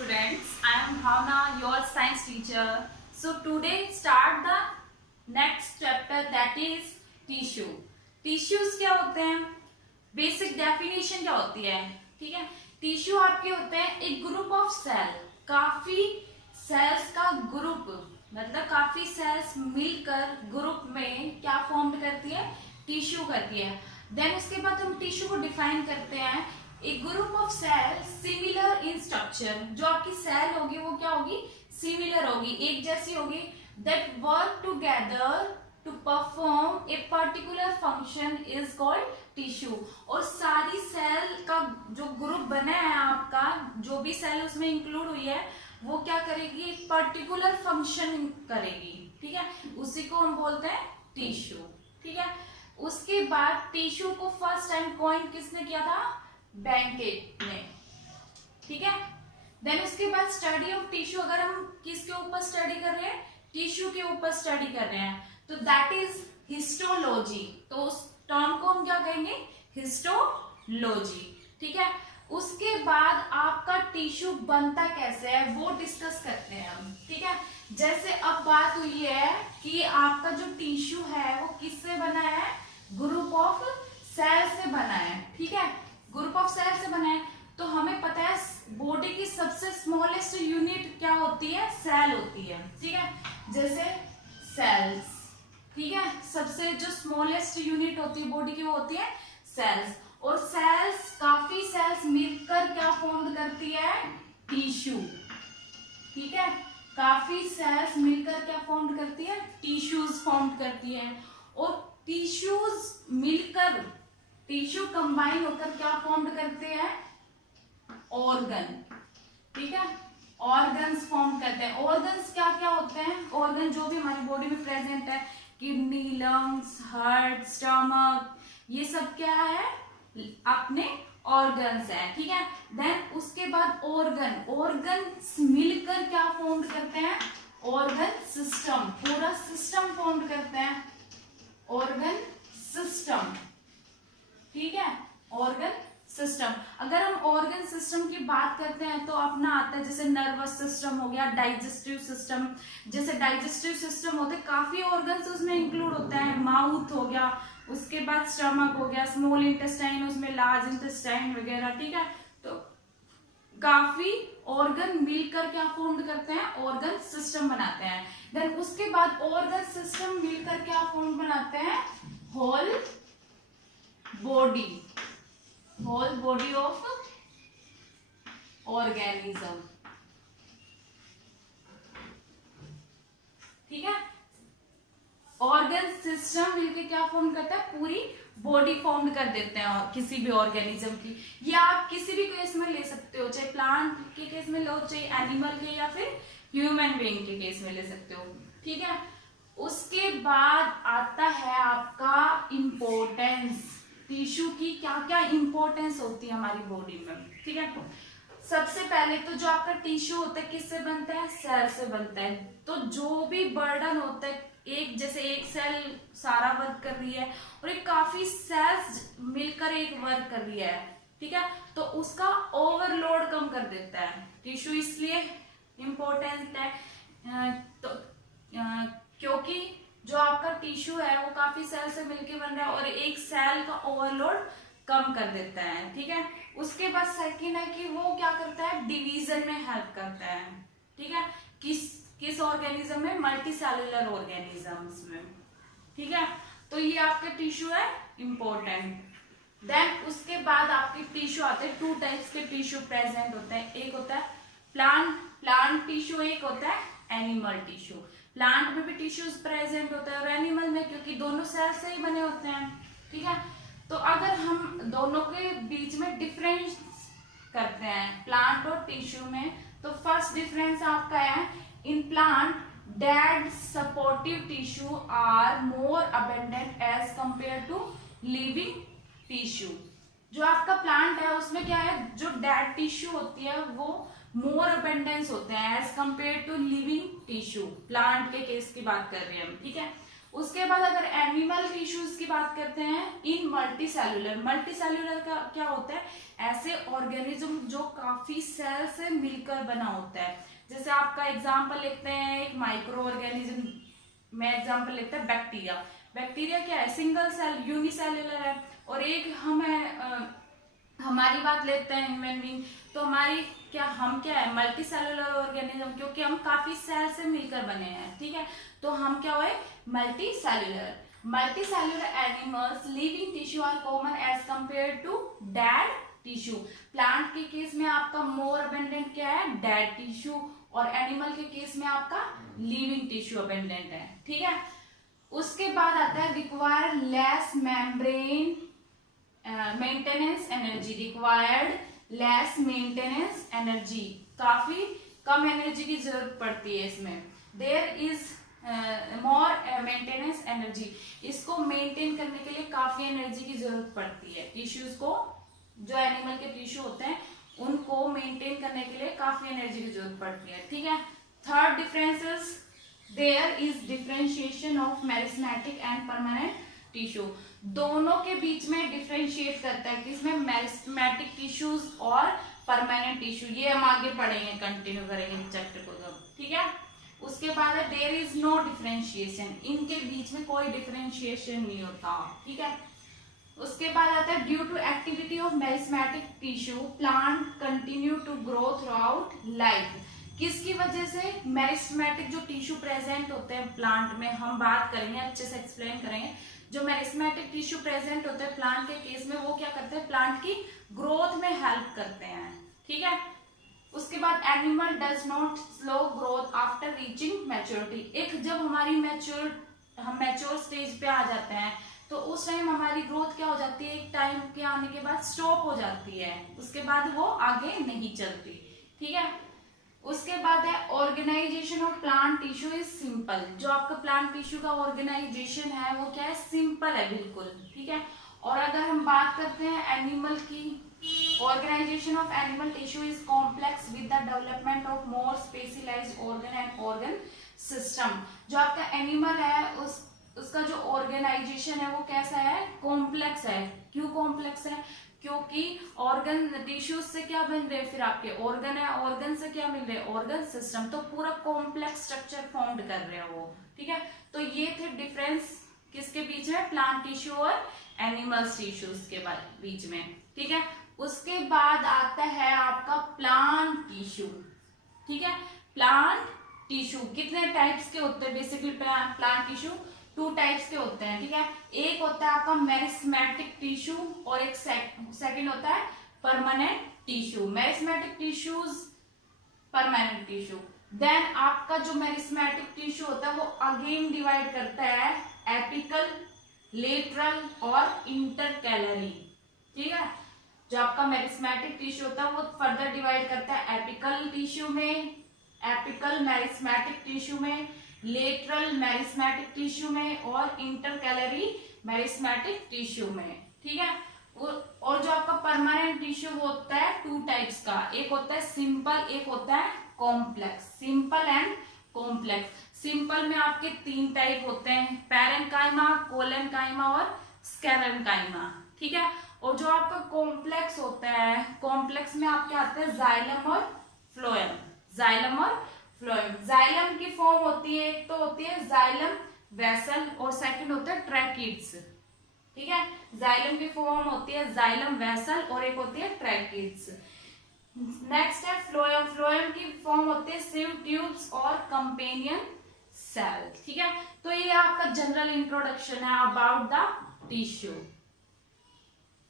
students. I am Bhavna, your science teacher. So today start the next chapter, that is tissue. Tissues क्या होते हैं, basic definition क्या होती है, ठीक है। टिश्यू आपके होते हैं एक ग्रुप ऑफ सेल, काफी सेल्स का ग्रुप, मतलब काफी सेल्स मिलकर ग्रुप में क्या फॉर्म करती है, टिश्यू करती है। देन उसके बाद हम टिश्यू को डिफाइन करते हैं, एक group of cell similar in structure. जो आपकी सेल होगी वो क्या होगी, सिमिलर होगी, एक जैसी होगी, that work together to perform a particular function is called tissue. और सारी सेल का जो ग्रुप बना है आपका, जो भी सेल उसमें इंक्लूड हुई है, वो क्या करेगी, एक पर्टिकुलर फंक्शन करेगी, ठीक है। उसी को हम बोलते हैं टिश्यू, ठीक है। उसके बाद टिश्यू को फर्स्ट टाइम कॉइन किसने किया था, बेंकेट ने, ठीक है। देन उसके बाद स्टडी ऑफ टिश्यू, अगर हम किसके ऊपर स्टडी कर रहे हैं, टिश्यू के ऊपर स्टडी कर रहे हैं, तो दैट इज हिस्टोलॉजी। तो उस टर्म को हम क्या कहेंगे, हिस्टोलॉजी, ठीक है। उसके बाद आपका टिश्यू बनता कैसे है वो डिस्कस करते हैं हम, ठीक है। जैसे अब बात हुई है कि आपका जो टिश्यू है वो किससे बना है, ग्रुप ऑफ सेल से बना है, ठीक है। ग्रुप ऑफ सेल से बना है, तो हमें पता है बॉडी की सबसे स्मॉलेस्ट यूनिट क्या होती है, सेल होती है, ठीक है। जैसे सेल्स, ठीक है, सबसे जो स्मॉलेस्ट यूनिट होती है बॉडी की वो होती है सेल्स। और सेल्स, काफी सेल्स मिलकर क्या फॉर्म करती है, टिश्यू, ठीक है। काफी सेल्स मिलकर क्या फॉर्म करती है, टिश्यूज फॉर्म करती है। और टिश्यूज मिलकर, टिश्यू कंबाइन होकर क्या फॉर्म करते हैं, ऑर्गन, ठीक है। ऑर्गन्स फॉर्म करते हैं। ऑर्गन्स क्या क्या होते हैं, ऑर्गन जो भी हमारी बॉडी में प्रेजेंट है, किडनी, लंग्स, हार्ट, स्टमक, ये सब क्या है, अपने ऑर्गन्स है, ठीक है। देन उसके बाद ऑर्गन, ऑर्गन्स मिलकर क्या फॉर्म करते हैं, ऑर्गन सिस्टम, पूरा सिस्टम फॉर्म करते हैं, ऑर्गन सिस्टम, ठीक है, ऑर्गन सिस्टम। अगर हम ऑर्गन सिस्टम की बात करते हैं तो अपना आता है, जैसे नर्वस सिस्टम हो गया, डाइजेस्टिव सिस्टम। जैसे डाइजेस्टिव सिस्टम होते हैं, काफी ऑर्गन्स उसमें इंक्लूड होते हैं, माउथ हो गया, उसके बाद स्टमक हो गया, स्मॉल इंटेस्टाइन, उसमें लार्ज इंटेस्टाइन वगैरह, ठीक है। तो काफी ऑर्गन मिलकर क्या फॉर्म करते हैं, ऑर्गन सिस्टम बनाते हैं। देन उसके बाद ऑर्गन सिस्टम मिलकर क्या फॉर्म बनाते हैं, whole body, whole body of organism, ठीक है। ऑर्गन सिस्टम मिलकर क्या फॉर्म करता है, पूरी बॉडी फॉर्म कर देते हैं और किसी भी ऑर्गेनिज्म की। ये आप किसी भी केस में ले सकते हो, चाहे प्लांट के केस में लो, चाहे एनिमल के, या फिर ह्यूमन बीइंग के केस में ले सकते हो, ठीक है। उसके बाद आता है आपका इंपॉर्टेंस, टिश्यू की क्या क्या इंपॉर्टेंस होती है हमारी बॉडी में, ठीक है। सबसे पहले तो जो आपका टिश्यू होता है किससे बनता है, सेल से बनता है। तो जो भी बर्डन होता है, एक जैसे एक सेल सारा वर्क कर रही है और एक काफी सेल्स मिलकर एक वर्क कर रही है, ठीक है, तो उसका ओवरलोड कम कर देता है टिश्यू। इसलिए इम्पोर्टेंट है, तो क्योंकि जो आपका टिश्यू है वो काफी सेल से मिलकर बन रहा है और एक सेल का ओवरलोड कम कर देता है, ठीक है। उसके बाद सेकंड है कि वो क्या करता है, डिवीजन में हेल्प करता है, ठीक है। किस ऑर्गेनिज्म में, मल्टी सेलुलर ऑर्गेनिजम्स में, ठीक है। तो ये आपके टिश्यू है इंपॉर्टेंट। देन उसके बाद आपके टिश्यू आते हैं, टू टाइप्स के टिश्यू प्रेजेंट होते हैं, एक होता है प्लांट टिश्यू, एक होता है एनिमल टिश्यू। प्लांट में भी टिश्यूज प्रेजेंट होता है और एनिमल में, क्योंकि दोनों सेल से ही बने होते हैं, ठीक है। तो अगर हम दोनों के बीच में डिफरेंस करते हैं प्लांट और टिश्यू में, तो फर्स्ट डिफरेंस आपका है, in plant dead supportive tissue are more abundant as compared to living tissue. जो आपका प्लांट है उसमें क्या है, जो डेड टिश्यू होती है वो मोर अबेंडेंस होते हैं as compared to living tissue. Plant के केस की बात कर रहे हैं हम, ठीक है। उसके बाद अगर एनिमल टिश्यूज की बात करते हैं, इन मल्टीसेल्यूलर का क्या होता है, ऐसे ऑर्गेनिज्म जो काफी सेल से मिलकर बना होता है। जैसे आपका एग्जांपल लेते हैं एक माइक्रो ऑर्गेनिज्म में, एग्जांपल लेते हैं बैक्टीरिया। बैक्टीरिया क्या है, सिंगल सेल यूनिसेल्यूलर है। और एक हम है हमारी बात लेते हैं ह्यूमन बीइंग, तो हमारी हम क्या है, मल्टी सेलुलर ऑर्गेनिज्म, क्योंकि हम काफी सेल से मिलकर बने हैं, ठीक है। तो हम क्या हुए, multi cellular animals living tissue are common as compared to dead tissue. Plant के केस में आपका मोर अबेंडेंट क्या है, डेड टिश्यू, और एनिमल के केस में आपका लिविंग टिश्यू अबेंडेंट है, ठीक है। उसके बाद आता है require less membrane maintenance energy, required less maintenance energy, काफी कम एनर्जी की जरूरत पड़ती है इसमें। There is more maintenance energy, इसको मेंटेन करने के लिए काफी एनर्जी की जरूरत पड़ती है। टिश्यूज को, जो एनिमल के टिश्यू होते हैं उनको मेंटेन करने के लिए काफी एनर्जी की जरूरत पड़ती है, ठीक है। Third differences, there is differentiation of meristematic and permanent tissue. दोनों के बीच में डिफरेंशिएट करता है किसमें, मेरिस्मेटिक टिश्यूज और परमानेंट टिश्यू। ये हम आगे पढ़ेंगे, कंटिन्यू करेंगे चैप्टर को जब, ठीक है। उसके बाद है देयर इज नो डिफरेंशिएशन, इनके बीच में कोई डिफरेंशिएशन नहीं होता, ठीक है। उसके बाद आता है due to activity of meristematic tissue plant continue to grow throughout life. किसकी वजह से, मेरिस्मेटिक जो टिश्यू प्रेजेंट होते हैं प्लांट में, हम बात करेंगे, अच्छे से एक्सप्लेन करेंगे। जो मेरिस्मेटिक टिश्यू प्रेजेंट होते हैं प्लांट के केस में, वो क्या करते हैं, प्लांट की ग्रोथ में हेल्प करते हैं, ठीक है। उसके बाद animal does not slow growth after reaching maturity. एक जब हमारी हम मैच्योर स्टेज पे आ जाते हैं तो उस टाइम हमारी ग्रोथ क्या हो जाती है, एक टाइम के आने के बाद स्टॉप हो जाती है, उसके बाद वो आगे नहीं चलती, ठीक है। उसके बाद है organisation of plant tissue is simple. जो आपका प्लांट टिश्यू का ऑर्गेनाइजेशन है वो क्या है, सिंपल है बिल्कुल, ठीक है। और अगर हम बात करते हैं एनिमल की, organisation of animal tissue is complex with the development of more specialised organ and organ system. जो आपका एनिमल है उसका जो ऑर्गेनाइजेशन है वो कैसा है, कॉम्प्लेक्स है। क्यों कॉम्प्लेक्स है, क्योंकि ऑर्गन टिश्यूज से क्या बन रहे हैं, फिर आपके ऑर्गन है, ऑर्गन से क्या मिल रहे हैं, ऑर्गन सिस्टम, तो पूरा कॉम्प्लेक्स स्ट्रक्चर फॉर्म कर रहे हैं वो, ठीक है। तो ये थे डिफरेंस किसके बीच में, प्लांट टिश्यू और एनिमल्स टिश्यूज के बीच में, ठीक है। उसके बाद आता है आपका प्लांट टिश्यू, ठीक है। प्लांट टिश्यू कितने टाइप्स के होते हैं, बेसिकली प्लांट टिश्यू 2 टाइप्स के होते हैं, ठीक है। एक होता है आपका मेरिस्मेटिक टिश्यू और एक सेकंड होता है permanent tissue. Meristematic tissues, permanent tissue. Then आपका जो मेरिस्मेटिक टिश्यू होता है वो अगेन डिवाइड करता है एपिकल, लेटरल और इंटरकैलरी, ठीक है। जो आपका मेरिस्मेटिक टिश्यू होता है वो फर्दर डिवाइड करता है एपिकल टिश्यू में, एपिकल मेरिस्मेटिक टिश्यू में, लेटरल मेरिस्मेटिक टिश्यू में और इंटरकैलरी मेरिस्मेटिक टिश्यू में, ठीक है। और जो आपका परमानेंट टिश्यू होता है 2 टाइप्स का, एक होता है सिंपल, एक होता है complex. Simple and complex. Simple में आपके 3 टाइप होते हैं, पैरेन्काइमा, कोलेन्काइमा और स्क्लेरेन्काइमा, ठीक है। और जो आपका कॉम्प्लेक्स होता है, कॉम्प्लेक्स में आपके आते हैं जाइलम और फ्लोएम। जाइलम और फ्लोएम, जाइलम की फॉर्म होती है, एक तो होती है जाइलम वेसल और सेकंड होता है ट्रैकिड्स, ठीक है। जाइलम की फॉर्म होती है जाइलम वेसल और एक होती है ट्रैकिड्स। नेक्स्ट है फ्लोएम। फ्लोएम की फॉर्म होती है सिव ट्यूब्स और कंपेनियन सेल, ठीक है। तो ये आपका जनरल इंट्रोडक्शन है अबाउट द टिश्यू।